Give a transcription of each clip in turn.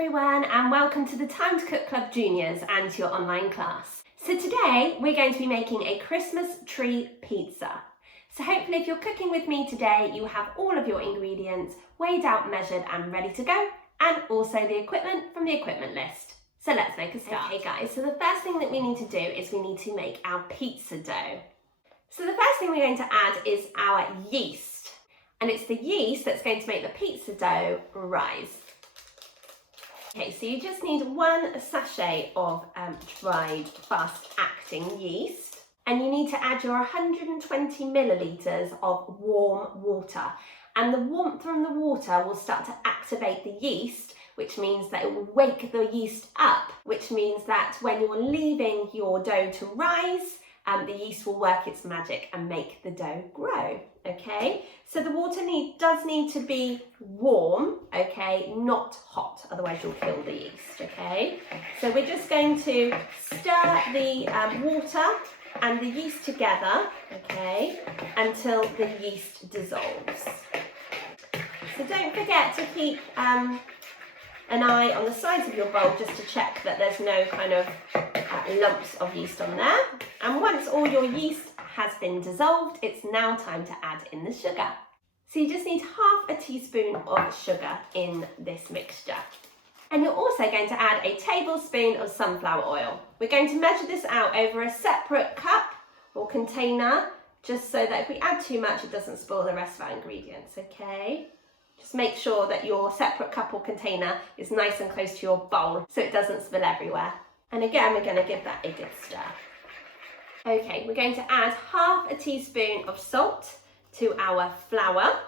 everyone, and welcome to the Time to Cook Club Juniors and your online class. So today we're going to be making a Christmas tree pizza. So hopefully if you're cooking with me today, you have all of your ingredients weighed out, measured and ready to go, and also the equipment from the equipment list. So let's make a start. Okay guys, so the first thing that we need to do is we need to make our pizza dough. So the first thing we're going to add is our yeast. And it's the yeast that's going to make the pizza dough rise. Okay, so you just need 1 sachet of dried fast-acting yeast, and you need to add your 120 millilitres of warm water. And the warmth from the water will start to activate the yeast, which means that it will wake the yeast up, which means that when you're leaving your dough to rise, the yeast will work its magic and make the dough grow, okay? So the water does need to be warm, okay, not hot, otherwise you'll kill the yeast, okay? So we're just going to stir the water and the yeast together, okay, until the yeast dissolves. So don't forget to keep an eye on the sides of your bowl just to check that there's no kind of lumps of yeast on there. And once all your yeast has been dissolved, it's now time to add in the sugar. So you just need half a teaspoon of sugar in this mixture. And you're also going to add a tablespoon of sunflower oil. We're going to measure this out over a separate cup or container, just so that if we add too much, it doesn't spoil the rest of our ingredients, okay? Just make sure that your separate cup or container is nice and close to your bowl so it doesn't spill everywhere. And again, we're going to give that a good stir. Okay, we're going to add half a teaspoon of salt to our flour,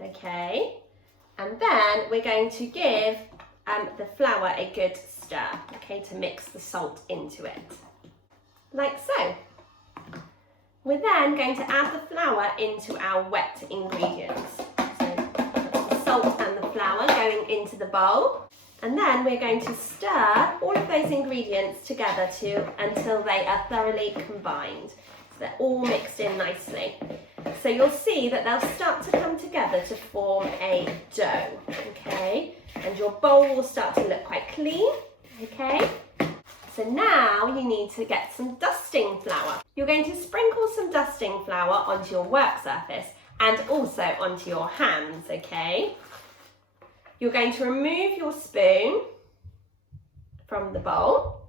okay? And then we're going to give the flour a good stir, okay, to mix the salt into it, like so. We're then going to add the flour into our wet ingredients. Salt and the flour going into the bowl, and then we're going to stir all of those ingredients together until they are thoroughly combined, so they're all mixed in nicely. So you'll see that they'll start to come together to form a dough, okay, and your bowl will start to look quite clean, okay. So now you need to get some dusting flour. You're going to sprinkle some dusting flour onto your work surface and also onto your hands, okay? You're going to remove your spoon from the bowl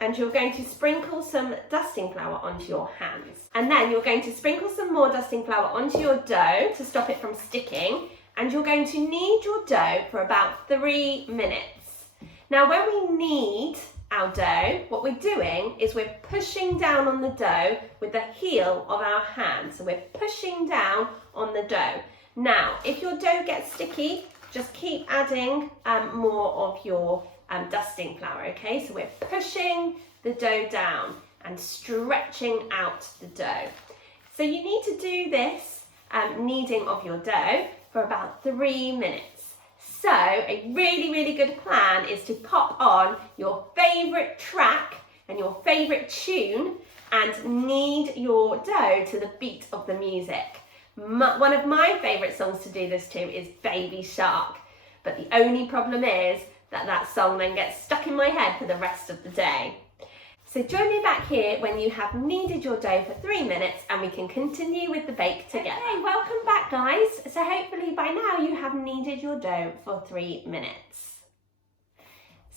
and you're going to sprinkle some dusting flour onto your hands. And then you're going to sprinkle some more dusting flour onto your dough to stop it from sticking, and you're going to knead your dough for about 3 minutes. Now when we knead our dough, what we're doing is we're pushing down on the dough with the heel of our hand. So we're pushing down on the dough. Now, if your dough gets sticky, just keep adding more of your dusting flour, okay? So we're pushing the dough down and stretching out the dough. So you need to do this kneading of your dough for about 3 minutes. So a really, really good plan is to pop on your favourite track and your favourite tune and knead your dough to the beat of the music. One of my favourite songs to do this to is Baby Shark, but the only problem is that that song then gets stuck in my head for the rest of the day. So join me back here when you have kneaded your dough for 3 minutes and we can continue with the bake together. Okay, welcome back guys. So hopefully by now you have kneaded your dough for 3 minutes.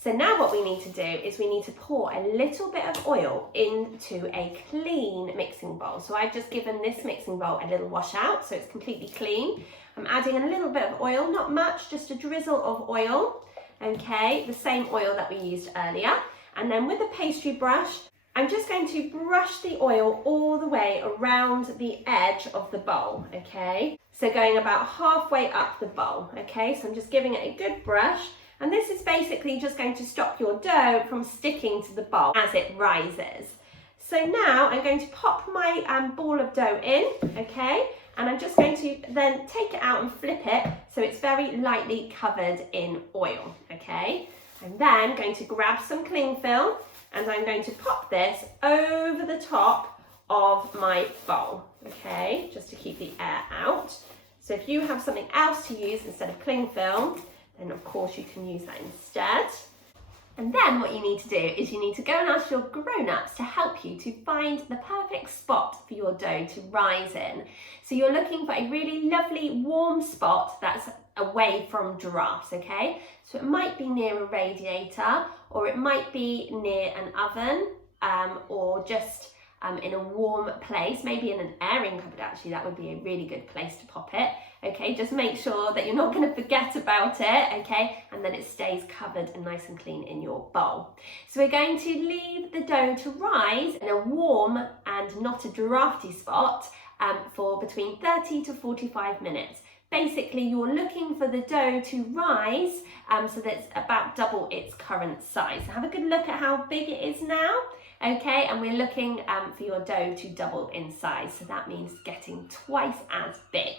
So now what we need to do is we need to pour a little bit of oil into a clean mixing bowl. So I've just given this mixing bowl a little wash out so it's completely clean. I'm adding a little bit of oil, not much, just a drizzle of oil, okay, the same oil that we used earlier. And then with a pastry brush, I'm just going to brush the oil all the way around the edge of the bowl, okay? So going about halfway up the bowl, okay? So I'm just giving it a good brush. And this is basically just going to stop your dough from sticking to the bowl as it rises. So now I'm going to pop my ball of dough in, okay? And I'm just going to then take it out and flip it so it's very lightly covered in oil, okay? I'm then going to grab some cling film and I'm going to pop this over the top of my bowl, okay, just to keep the air out. So if you have something else to use instead of cling film, then of course you can use that instead. And then what you need to do is you need to go and ask your grown-ups to help you to find the perfect spot for your dough to rise in. So you're looking for a really lovely warm spot that's away from drafts, okay? So it might be near a radiator, or it might be near an oven, or just in a warm place, maybe in an airing cupboard actually, that would be a really good place to pop it. Okay, just make sure that you're not going to forget about it, okay, and that it stays covered and nice and clean in your bowl. So we're going to leave the dough to rise in a warm and not a drafty spot for between 30 to 45 minutes. Basically, you're looking for the dough to rise so that it's about double its current size. So have a good look at how big it is now. Okay, and we're looking for your dough to double in size. So that means getting twice as big.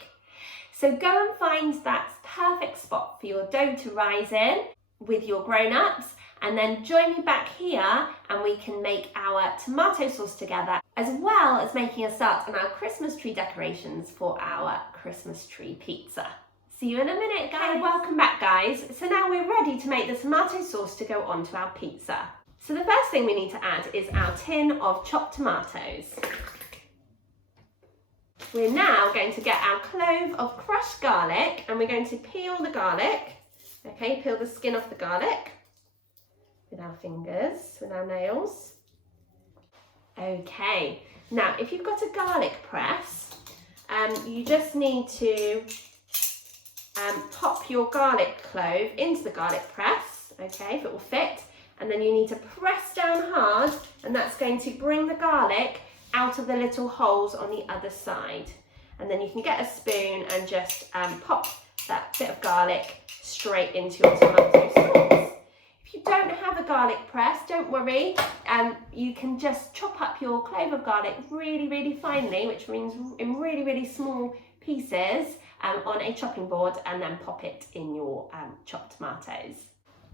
So go and find that perfect spot for your dough to rise in with your grown-ups, and then join me back here and we can make our tomato sauce together, as well as making a start on our Christmas tree decorations for our Christmas tree pizza. See you in a minute, guys. Okay, welcome back, guys. So now we're ready to make the tomato sauce to go onto our pizza. So the first thing we need to add is our tin of chopped tomatoes. We're now going to get our clove of crushed garlic, and we're going to peel the garlic. Okay, peel the skin off the garlic with our fingers, with our nails. Okay, now if you've got a garlic press, you just need to pop your garlic clove into the garlic press, okay, if it will fit, and then you need to press down hard, and that's going to bring the garlic out of the little holes on the other side. And then you can get a spoon and just pop that bit of garlic straight into your tomato sauce. If you don't have a garlic press, don't worry. You can just chop up your clove of garlic really, really finely, which means in really, really small pieces on a chopping board, and then pop it in your chopped tomatoes.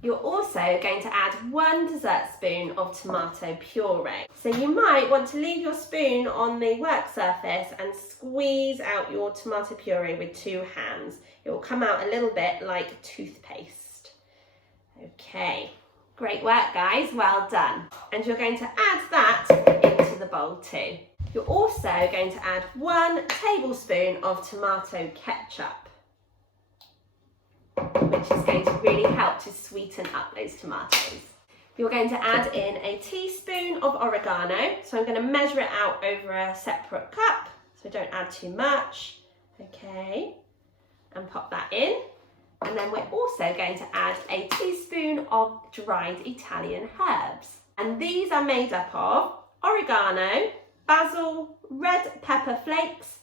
You're also going to add 1 dessert spoon of tomato puree. So you might want to leave your spoon on the work surface and squeeze out your tomato puree with 2 hands. It will come out a little bit like toothpaste. Okay, great work, guys, well done. And you're going to add that into the bowl too. You're also going to add 1 tablespoon of tomato ketchup, which is going to really help to sweeten up those tomatoes. You're going to add in a teaspoon of oregano. So I'm going to measure it out over a separate cup, so don't add too much. Okay, and pop that in. And then we're also going to add a teaspoon of dried Italian herbs. And these are made up of oregano, basil, red pepper flakes,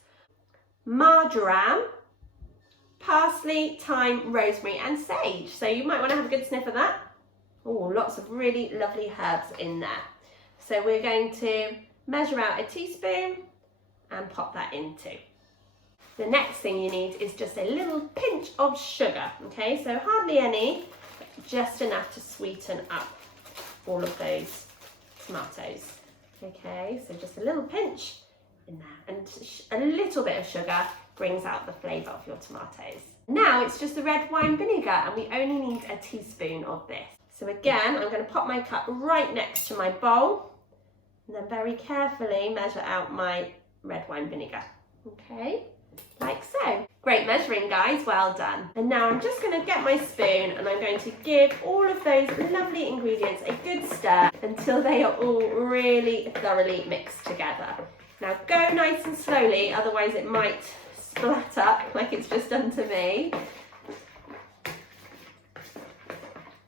marjoram, parsley, thyme, rosemary and sage. So you might want to have a good sniff of that. Oh, lots of really lovely herbs in there. So we're going to measure out a teaspoon and pop that in too. The next thing you need is just a little pinch of sugar. Okay, so hardly any, but just enough to sweeten up all of those tomatoes. Okay, so just a little pinch in there, and a little bit of sugar brings out the flavour of your tomatoes. Now it's just the red wine vinegar, and we only need a teaspoon of this. So again, I'm going to pop my cup right next to my bowl, and then very carefully measure out my red wine vinegar. Okay, like so. Great measuring, guys, well done. And now I'm just going to get my spoon, and I'm going to give all of those lovely ingredients a good stir until they are all really thoroughly mixed together. Now go nice and slowly, otherwise it might splat up like it's just done to me.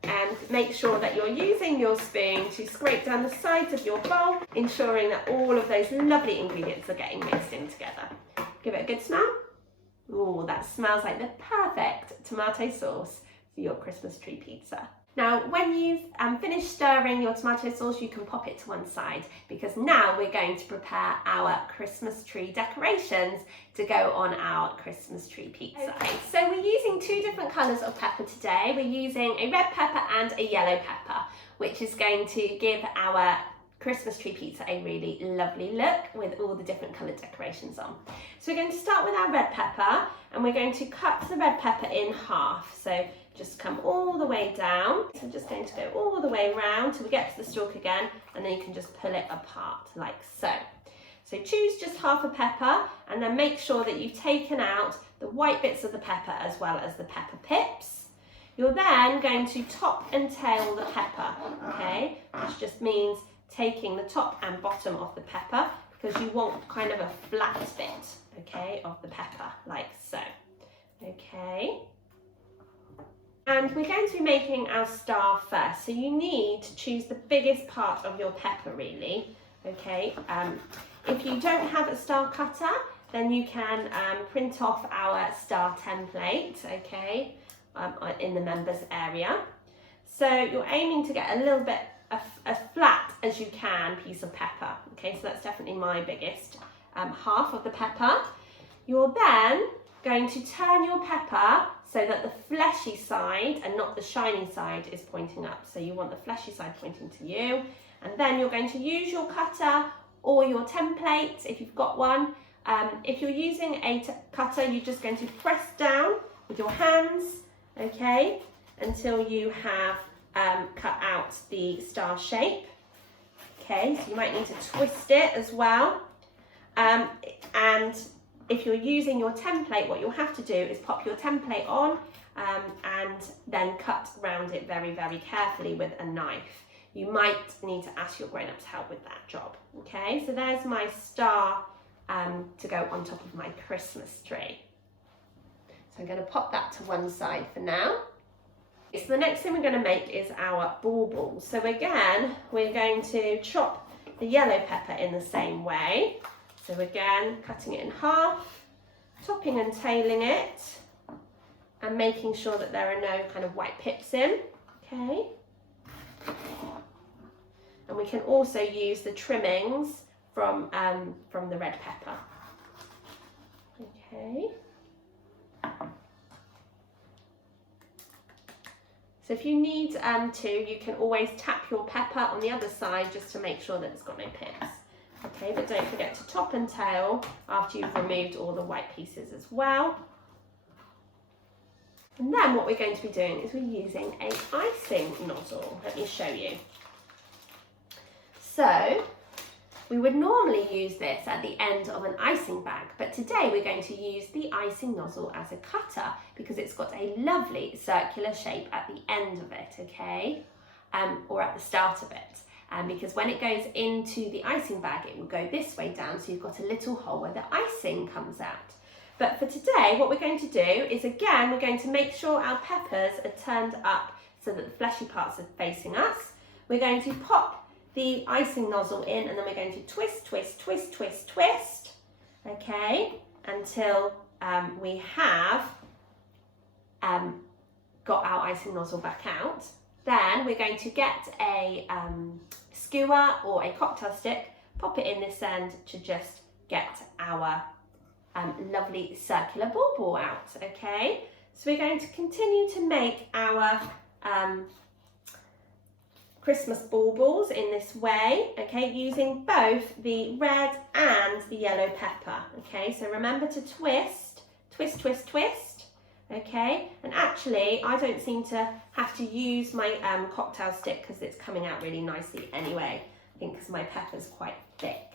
And make sure that you're using your spoon to scrape down the sides of your bowl, ensuring that all of those lovely ingredients are getting mixed in together. Give it a good smell. Oh, that smells like the perfect tomato sauce for your Christmas tree pizza. Now, when you've finished stirring your tomato sauce, you can pop it to one side, because now we're going to prepare our Christmas tree decorations to go on our Christmas tree pizza. Okay, so we're using 2 different colours of pepper today. We're using a red pepper and a yellow pepper, which is going to give our Christmas tree pizza a really lovely look with all the different coloured decorations on. So we're going to start with our red pepper, and we're going to cut the red pepper in half. So just come all the way down. So I'm just going to go all the way around till we get to the stalk again, and then you can just pull it apart like so. So choose just half a pepper, and then make sure that you've taken out the white bits of the pepper as well as the pepper pips. You're then going to top and tail the pepper, okay? Which just means taking the top and bottom of the pepper, because you want kind of a flat bit, okay, of the pepper, like so, okay? And we're going to be making our star first, so you need to choose the biggest part of your pepper, really, okay? If you don't have a star cutter, then you can print off our star template, okay, in the members area. So you're aiming to get a little bit as flat as you can piece of pepper, okay, so that's definitely my biggest half of the pepper. You're then going to turn your pepper so that the fleshy side and not the shiny side is pointing up. So you want the fleshy side pointing to you, and then you're going to use your cutter or your template if you've got one. If you're using a cutter, you're just going to press down with your hands, okay, until you have cut out the star shape. Okay, so you might need to twist it as well. And if you're using your template, what you'll have to do is pop your template on and then cut around it very, very carefully with a knife. You might need to ask your grown-ups help with that job. Okay, so there's my star to go on top of my Christmas tree. So I'm going to pop that to one side for now. So the next thing we're going to make is our baubles. So again, we're going to chop the yellow pepper in the same way. So again, cutting it in half, topping and tailing it, and making sure that there are no kind of white pips in, okay? And we can also use the trimmings from the red pepper, okay? So if you need to, you can always tap your pepper on the other side just to make sure that it's got no pips. Okay, but don't forget to top and tail after you've removed all the white pieces as well. And then what we're going to be doing is we're using an icing nozzle. Let me show you. So we would normally use this at the end of an icing bag, but today we're going to use the icing nozzle as a cutter because it's got a lovely circular shape at the end of it, okay? Or at the start of it. Because when it goes into the icing bag, it will go this way down, so you've got a little hole where the icing comes out. But for today, what we're going to do is, again, we're going to make sure our peppers are turned up so that the fleshy parts are facing us. We're going to pop the icing nozzle in, and then we're going to twist, twist, twist, twist, twist, okay, until we have got our icing nozzle back out. Then we're going to get a skewer or a cocktail stick, pop it in this end to just get our lovely circular bauble out, okay? So we're going to continue to make our Christmas baubles in this way, okay, using both the red and the yellow pepper, okay? So remember to twist, twist, twist, twist, okay? And actually, I don't seem to have to use my cocktail stick because it's coming out really nicely anyway, I think because my pepper's quite thick.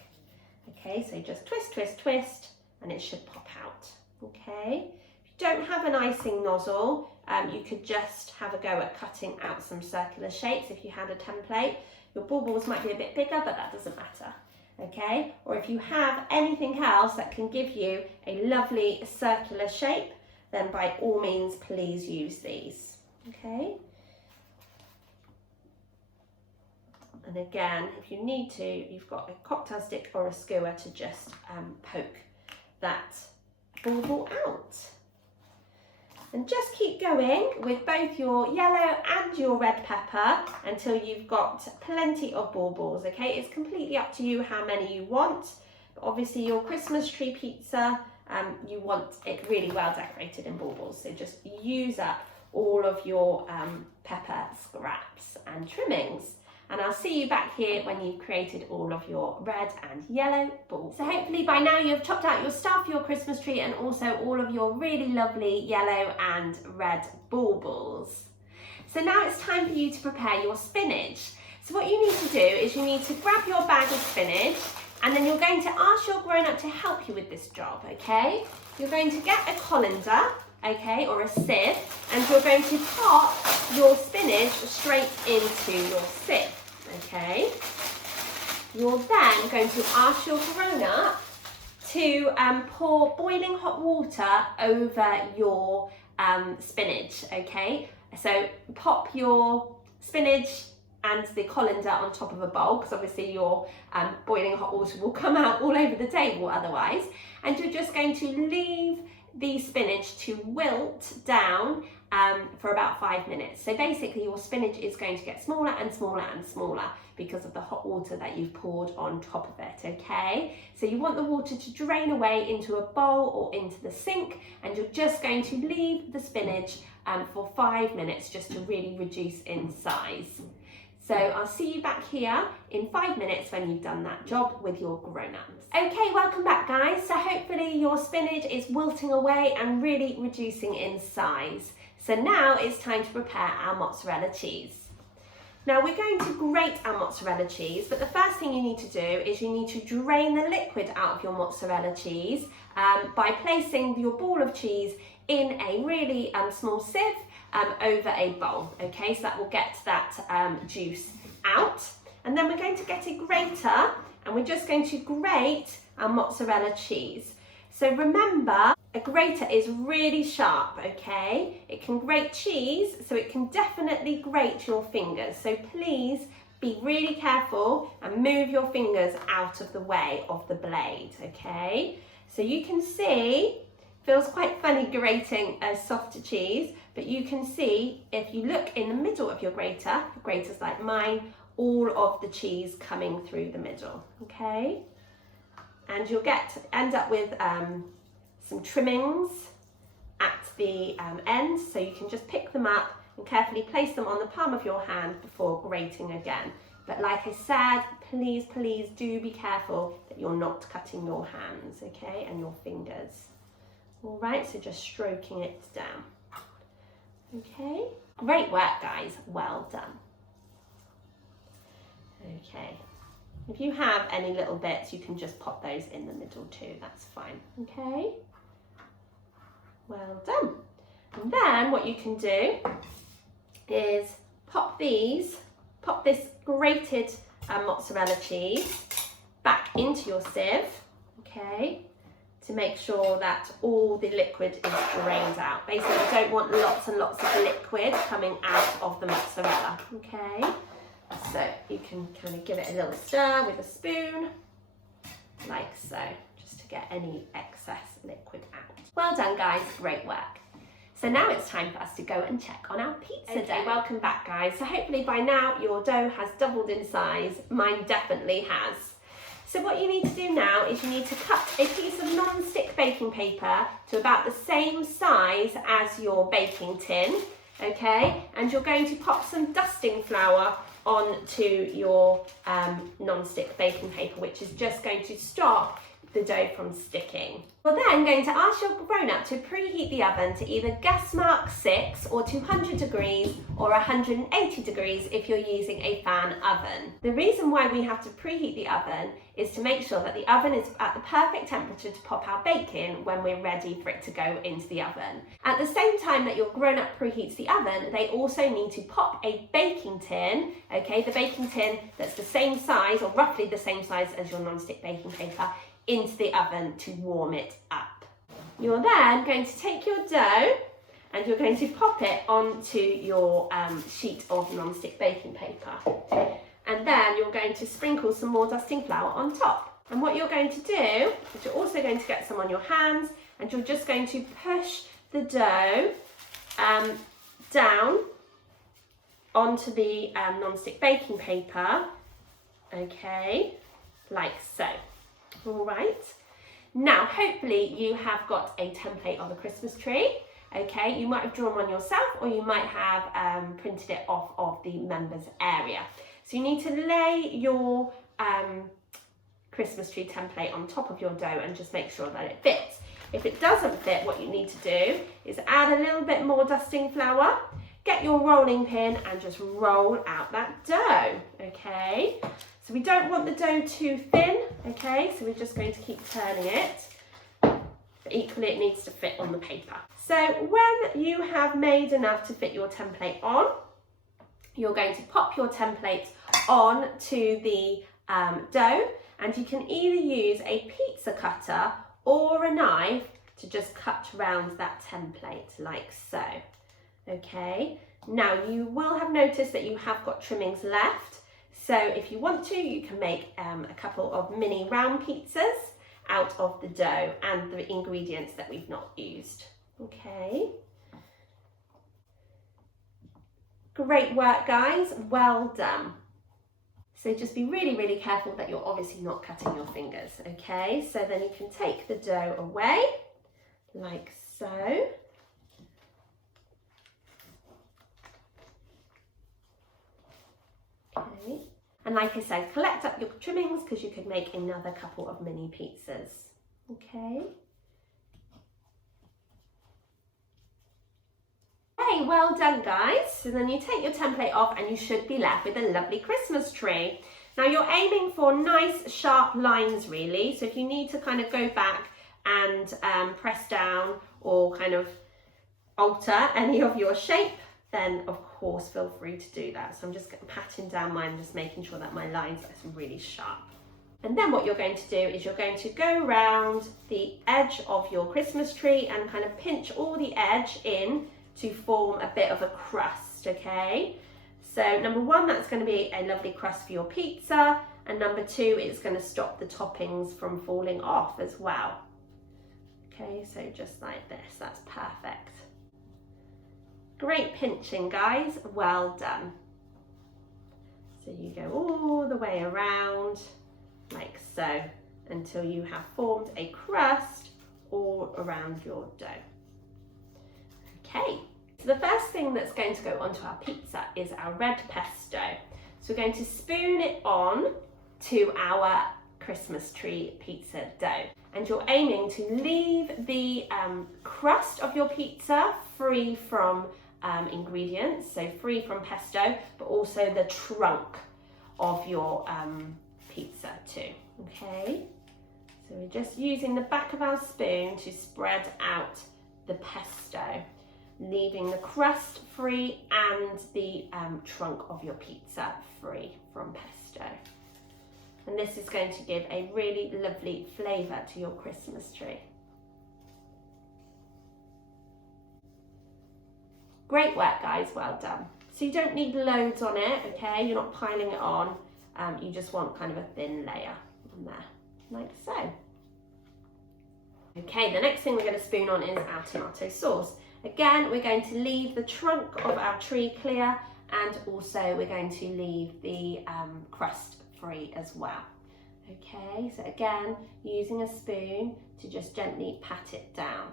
Okay, so just twist, twist, twist, and it should pop out, okay? If you don't have an icing nozzle, you could just have a go at cutting out some circular shapes if you had a template. Your baubles might be a bit bigger, but that doesn't matter, okay? Or if you have anything else that can give you a lovely circular shape, then by all means, please use these, okay? And again, if you need to, you've got a cocktail stick or a skewer to just poke that bauble out. And just keep going with both your yellow and your red pepper until you've got plenty of baubles, okay? It's completely up to you how many you want. But obviously your Christmas tree pizza, you want it really well decorated in baubles. So just use up all of your pepper scraps and trimmings. and I'll see you back here when you've created all of your red and yellow balls. So hopefully by now you've chopped out your star for your Christmas tree and also all of your really lovely yellow and red balls. So now it's time for you to prepare your spinach. So what you need to do is you need to grab your bag of spinach, and then you're going to ask your grown-up to help you with this job, okay? You're going to get a colander, okay, or a sieve, and you're going to pop your spinach straight into your sieve, okay? You're then going to ask your grown-up to pour boiling hot water over your spinach, okay? So pop your spinach and the colander on top of a bowl, because obviously your boiling hot water will come out all over the table otherwise, and you're just going to leave the spinach to wilt down for about 5 minutes. So basically your spinach is going to get smaller and smaller and smaller because of the hot water that you've poured on top of it, okay? So you want the water to drain away into a bowl or into the sink, and you're just going to leave the spinach for 5 minutes just to really reduce in size. So I'll see you back here in 5 minutes when you've done that job with your grown-ups. Okay, welcome back guys. So hopefully your spinach is wilting away and really reducing in size. So now it's time to prepare our mozzarella cheese. Now we're going to grate our mozzarella cheese, but the first thing you need to do is you need to drain the liquid out of your mozzarella cheese by placing your ball of cheese in a really small sieve over a bowl, okay, so that will get that juice out. And then we're going to get a grater, and we're just going to grate our mozzarella cheese. So remember, a grater is really sharp, okay? It can grate cheese, so it can definitely grate your fingers. So please be really careful and move your fingers out of the way of the blade, okay? So you can see, feels quite funny grating a softer cheese, but you can see if you look in the middle of your graters like mine, all of the cheese coming through the middle, okay? And you'll end up with some trimmings at the end, so you can just pick them up and carefully place them on the palm of your hand before grating again. But like I said, please, please do be careful that you're not cutting your hands, okay, and your fingers. All right, so just stroking it down. Okay, great work guys, well done. Okay, if you have any little bits, you can just pop those in the middle too, that's fine, okay? Well done. And then what you can do is pop this grated mozzarella cheese back into your sieve, okay? To make sure that all the liquid is drained out. Basically, you don't want lots and lots of liquid coming out of the mozzarella, okay? So you can kind of give it a little stir with a spoon, like so, just to get any excess liquid out. Well done guys, great work. So now it's time for us to go and check on our pizza dough. Welcome back guys. So hopefully by now your dough has doubled in size. Mine definitely has. So what you need to do now is you need to cut a piece of non-stick baking paper to about the same size as your baking tin, okay? And you're going to pop some dusting flour onto your non-stick baking paper, which is just going to stop the dough from sticking. We're then going to ask your grown-up to preheat the oven to either gas mark 6 or 200 degrees or 180 degrees if you're using a fan oven. The reason why we have to preheat the oven is to make sure that the oven is at the perfect temperature to pop our bacon when we're ready for it to go into the oven. At the same time that your grown-up preheats the oven, they also need to pop a baking tin, okay, the baking tin that's the same size or roughly the same size as your non-stick baking paper, into the oven to warm it up. You're then going to take your dough and you're going to pop it onto your sheet of non-stick baking paper. And then you're going to sprinkle some more dusting flour on top. And what you're going to do is you're also going to get some on your hands, and you're just going to push the dough down onto the non-stick baking paper, okay, like so. All right, now hopefully you have got a template of a Christmas tree, okay? You might have drawn one yourself, or you might have printed it off of the members area. So you need to lay your Christmas tree template on top of your dough and just make sure that it fits. If it doesn't fit, what you need to do is add a little bit more dusting flour, get your rolling pin and just roll out that dough, okay? So we don't want the dough too thin, okay? So we're just going to keep turning it. But equally, it needs to fit on the paper. So when you have made enough to fit your template on, you're going to pop your template on to the dough, and you can either use a pizza cutter or a knife to just cut around that template like so. Okay, now you will have noticed that you have got trimmings left. So if you want to, you can make a couple of mini round pizzas out of the dough and the ingredients that we've not used. Okay. Great work, guys. Well done. So just be really, really careful that you're obviously not cutting your fingers, okay? So then you can take the dough away, like so. Okay. And like I said, collect up your trimmings because you could make another couple of mini pizzas, okay? Hey, well done, guys. So then you take your template off and you should be left with a lovely Christmas tree. Now you're aiming for nice sharp lines really. So if you need to kind of go back and press down or kind of alter any of your shape, then of course feel free to do that. So I'm just patting down mine, just making sure that my lines are really sharp. And then what you're going to do is you're going to go around the edge of your Christmas tree and kind of pinch all the edge in to form a bit of a crust, okay? So number one, that's going to be a lovely crust for your pizza, and number two, it's going to stop the toppings from falling off as well. Okay, so just like this, that's perfect. Great pinching, guys, well done. So you go all the way around like so until you have formed a crust all around your dough. Okay, so the first thing that's going to go onto our pizza is our red pesto. So we're going to spoon it on to our Christmas tree pizza dough. And you're aiming to leave the crust of your pizza free from ingredients, so free from pesto, but also the trunk of your pizza too, okay? So we're just using the back of our spoon to spread out the pesto, leaving the crust free and the trunk of your pizza free from pesto. And this is going to give a really lovely flavour to your Christmas tree. Great work, guys, well done. So you don't need loads on it, okay? You're not piling it on. You just want kind of a thin layer on there, like so. Okay, the next thing we're going to spoon on is our tomato sauce. Again, we're going to leave the trunk of our tree clear, and also we're going to leave the crust free as well. Okay, so again, using a spoon to just gently pat it down.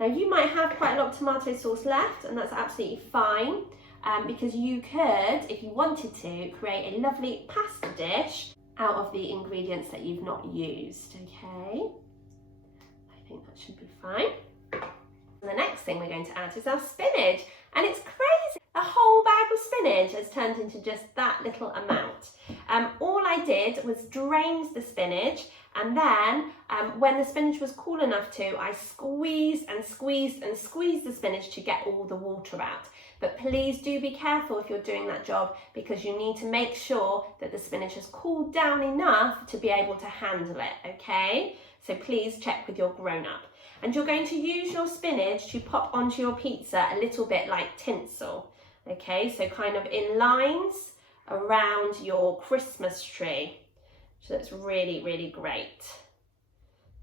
Now you might have quite a lot of tomato sauce left, and that's absolutely fine, because you could, if you wanted to, create a lovely pasta dish out of the ingredients that you've not used, okay? I think that should be fine. And the next thing we're going to add is our spinach, and it's crazy. A whole bag of spinach has turned into just that little amount. All I did was drain the spinach, and then when the spinach was cool enough to, I squeezed and squeezed and squeezed the spinach to get all the water out. But please do be careful if you're doing that job, because you need to make sure that the spinach has cooled down enough to be able to handle it, okay? So please check with your grown-up. And you're going to use your spinach to pop onto your pizza a little bit like tinsel, okay? So kind of in lines around your Christmas tree. So that's really, really great.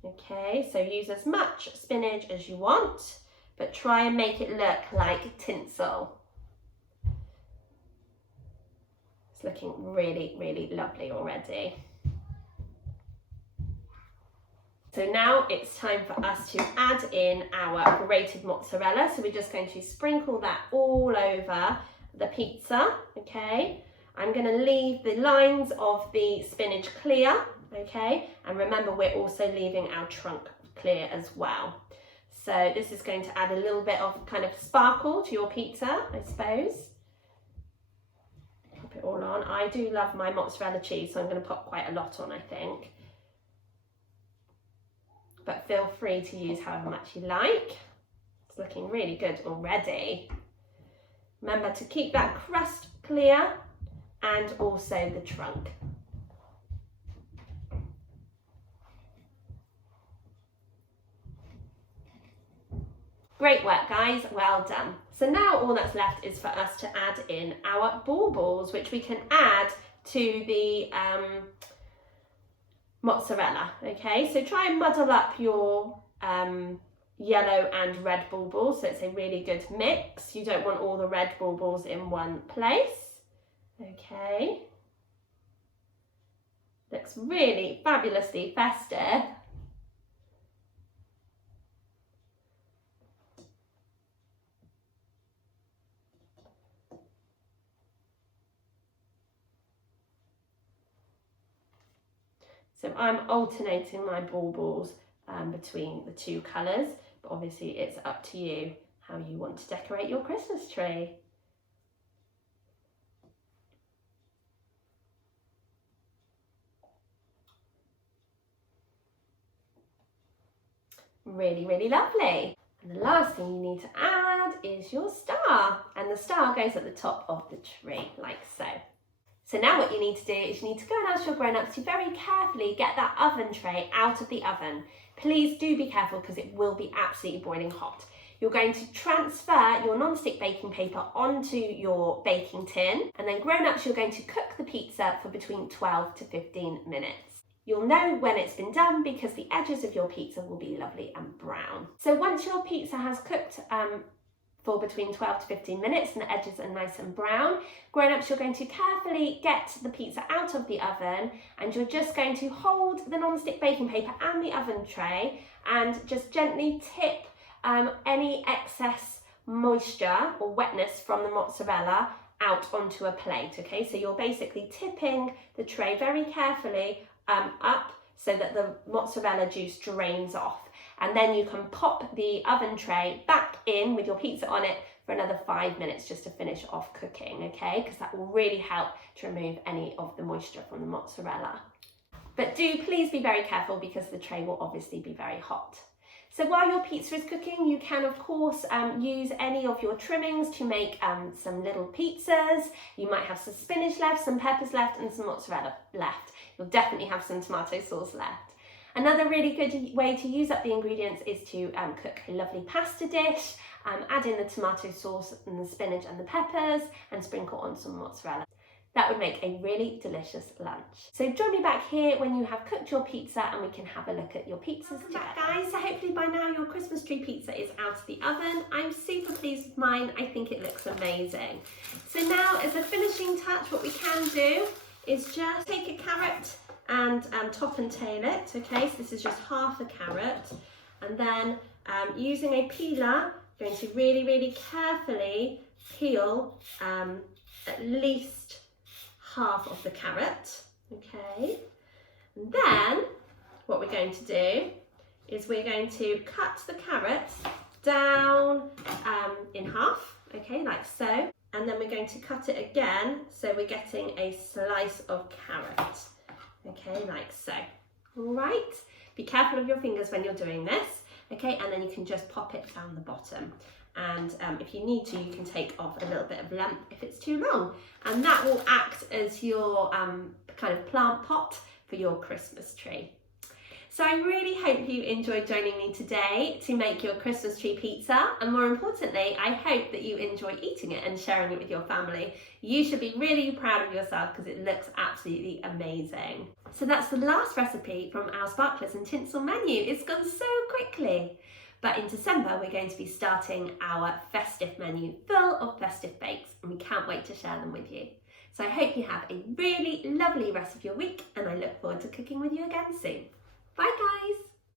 Okay, so use as much spinach as you want, but try and make it look like tinsel. It's looking really, really lovely already. So now it's time for us to add in our grated mozzarella. So we're just going to sprinkle that all over the pizza, okay? I'm going to leave the lines of the spinach clear, okay? And remember, we're also leaving our trunk clear as well. So this is going to add a little bit of kind of sparkle to your pizza, I suppose. Pop it all on. I do love my mozzarella cheese, so I'm going to pop quite a lot on, I think. But feel free to use however much you like. It's looking really good already. Remember to keep that crust clear and also the trunk. Great work, guys, well done. So now all that's left is for us to add in our baubles, which we can add to the mozzarella, okay? So try and muddle up your yellow and red baubles so it's a really good mix. You don't want all the red baubles in one place, okay? Looks really fabulously festive. So I'm alternating my baubles between the two colours, but obviously it's up to you how you want to decorate your Christmas tree. Really, really lovely. And the last thing you need to add is your star, and the star goes at the top of the tree, like so. So now what you need to do is you need to go and ask your grown-ups to very carefully get that oven tray out of the oven. Please do be careful because it will be absolutely boiling hot. You're going to transfer your non-stick baking paper onto your baking tin, and then grown-ups, you're going to cook the pizza for between 12 to 15 minutes. You'll know when it's been done because the edges of your pizza will be lovely and brown. So once your pizza has cooked for between 12 to 15 minutes and the edges are nice and brown, grown-ups, you're going to carefully get the pizza out of the oven, and you're just going to hold the non-stick baking paper and the oven tray and just gently tip any excess moisture or wetness from the mozzarella out onto a plate, okay? So you're basically tipping the tray very carefully up so that the mozzarella juice drains off. And then you can pop the oven tray back in with your pizza on it for another 5 minutes just to finish off cooking, okay? Because that will really help to remove any of the moisture from the mozzarella. But do please be very careful because the tray will obviously be very hot. So while your pizza is cooking, you can of course use any of your trimmings to make some little pizzas. You might have some spinach left, some peppers left, and some mozzarella left. You'll definitely have some tomato sauce left. Another really good way to use up the ingredients is to cook a lovely pasta dish, add in the tomato sauce and the spinach and the peppers, and sprinkle on some mozzarella. That would make a really delicious lunch. So join me back here when you have cooked your pizza and we can have a look at your pizzas together. Welcome back, guys. So hopefully by now your Christmas tree pizza is out of the oven. I'm super pleased with mine. I think it looks amazing. So now as a finishing touch, what we can do is just take a carrot and top and tail it, okay? So this is just half a carrot. And then using a peeler, I'm going to really, really carefully peel at least half of the carrot, okay? And then what we're going to do is we're going to cut the carrot down in half, okay, like so. And then we're going to cut it again, so we're getting a slice of carrot, okay, like so. All right, be careful of your fingers when you're doing this, okay, and then you can just pop it down the bottom. And if you need to, you can take off a little bit of lump if it's too long. And that will act as your kind of plant pot for your Christmas tree. So I really hope you enjoyed joining me today to make your Christmas tree pizza. And more importantly, I hope that you enjoy eating it and sharing it with your family. You should be really proud of yourself because it looks absolutely amazing. So that's the last recipe from our Sparklers and Tinsel menu. It's gone so quickly. But in December, we're going to be starting our festive menu full of festive bakes, and we can't wait to share them with you. So I hope you have a really lovely rest of your week, and I look forward to cooking with you again soon. Bye, guys.